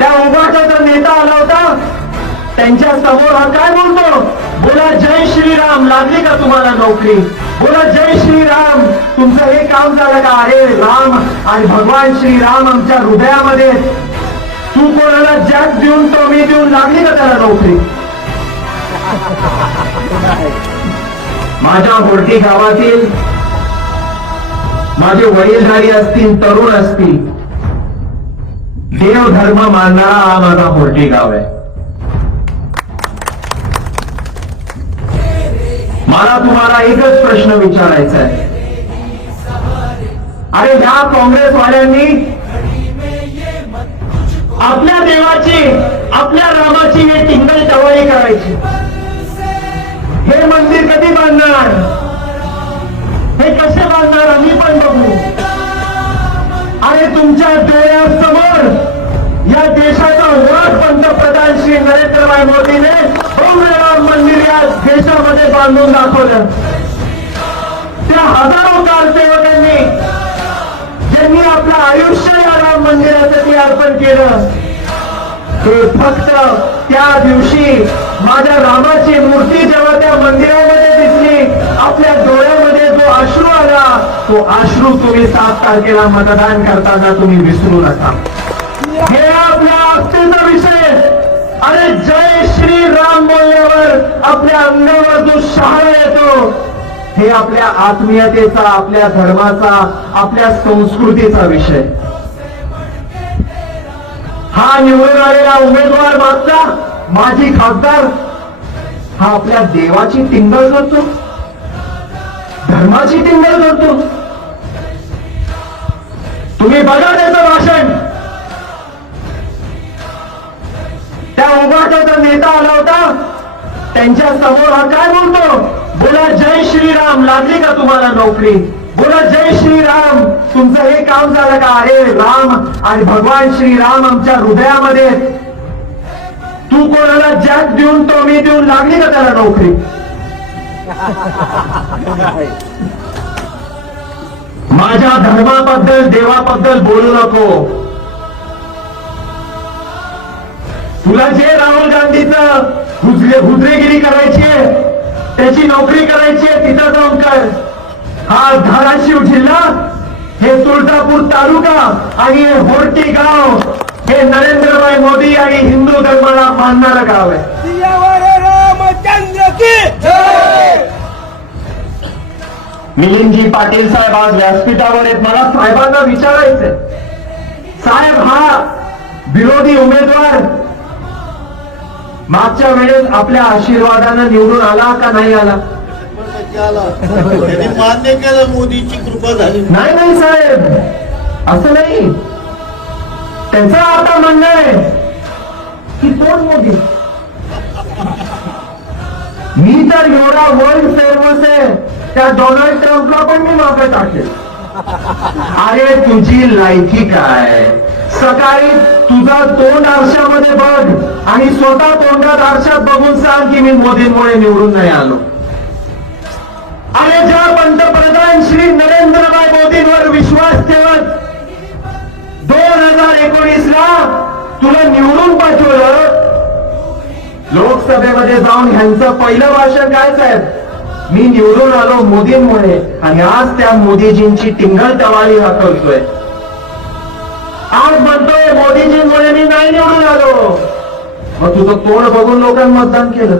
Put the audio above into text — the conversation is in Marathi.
त्या उभाटाचा नेता आला होता त्यांच्यासमोर हा काय बोलतो? बोला जय श्रीराम. लागली का तुम्हाला नोकरी? बोला जय श्रीराम. तुमचं हे काम झालं का? अरे राम आणि भगवान श्रीराम आमच्या हृदयामध्ये. तू कोणाला जग देऊन तो मी देऊन लागली का त्याला नोकरी? माझ्या होर्टी गावातील माझे वडीलधारी असतील तरुण असतील देव धर्म मानणारा हा माझा मोठी गाव आहे. मला तुम्हाला एकच प्रश्न विचारायचा आहे. अरे ह्या काँग्रेसवाल्यांनी आपल्या देवाची आपल्या रामाची हे टिंगल टवाळी करायची. हे मंदिर कधी बांधणार? हे कसे बांधणार? आम्ही पण बघू. अरे तुमच्या डोळ्यासमोर देशाचा ओळख पंतप्रधान श्री नरेंद्र भाई मोदीने भव्य राम मंदिर या देशामध्ये बांधून दाखवलं. त्या हजारो कारसेवकांनी ज्यांनी आपलं आयुष्य या राम मंदिरासाठी अर्पण केलं हे फक्त त्या दिवशी माझ्या रामाची मूर्ती जेव्हा त्या मंदिरामध्ये दिसली आपल्या डोळ्यामध्ये जो अश्रू आला तो अश्रू तुम्ही सात तारखेला मतदान करताना तुम्ही विसरू नका. आपल्या अंगावर जो येतो. हे आपल्या आत्मीयतेचा आपल्या धर्माचा आपल्या संस्कृतीचा विषय. हा निवडून आलेला उमेदवार मागचा माजी खासदार हा आपल्या देवाची टिंगल करतो. धर्माची टिंगल करतो. तुम्ही बघा त्याचं भाषण. त्या उभाटाचा नेता त्यांच्यासमोर हा काय बोलतो? बोला जय श्रीराम. लागली का तुम्हाला नोकरी? बोला जय श्रीराम. तुमचं हे काम झालं का? अरे राम आणि भगवान श्रीराम आमच्या हृदयामध्ये. तू कोणाला जॅक देऊन तो मी देऊन लागली का त्याला नोकरी? माझ्या धर्माबद्दल देवाबद्दल बोलू नको. तुला जे राहुल गांधीचं हुजरेगिरी करायची आहे. त्याची नोकरी करायची आहे तिथं जाऊन कर. हा धाराशिव जिल्हा हे तुळजापूर तालुका आणि हे होर्टी गाव हे नरेंद्रभाई मोदी आणि हिंदू धर्माला मानणारं गाव आहे. मिलिंदजी पाटील साहेब आज व्यासपीठावर आहेत. मला साहेबांना विचारायचंय. साहेब हा विरोधी उमेदवार मागच्या वेळेस आपल्या आशीर्वादानं निवडून आला का नाही आला? मान्य केलं मोदीची कृपा झाली. नाही नाही साहेब. असं नाही. त्याचं आता म्हणणं आहे की कोण मोदी? मी तर एवढा वर्ल्ड फेमस आहे त्या डोनाल्ड ट्रम्पला पण मी मागं टाकेल. अरे तुझी लायकी काय? सकाळी तुझा तोंड आरशामध्ये बघ आणि स्वतः तोंडात आरशात बघून सांग की मी मोदींमुळे निवडून नाही आलो. आणि ज्या पंतप्रधान श्री नरेंद्रभाई मोदींवर विश्वास ठेवत दोन हजार एकोणीस ला तुला निवडून पाठवलं लोकसभेमध्ये जाऊन ह्यांचं पहिलं भाषण काय साहेब? मी निवडून आलो मोदींमुळे आणि आज त्या मोदीजींची टिंगल टवाळी दाखवतोय आज म्हणतोय मोदीजींमुळे मी नाही निवडून आलो. मग तुझं तोंड बघून लोकांनी मतदान केलं.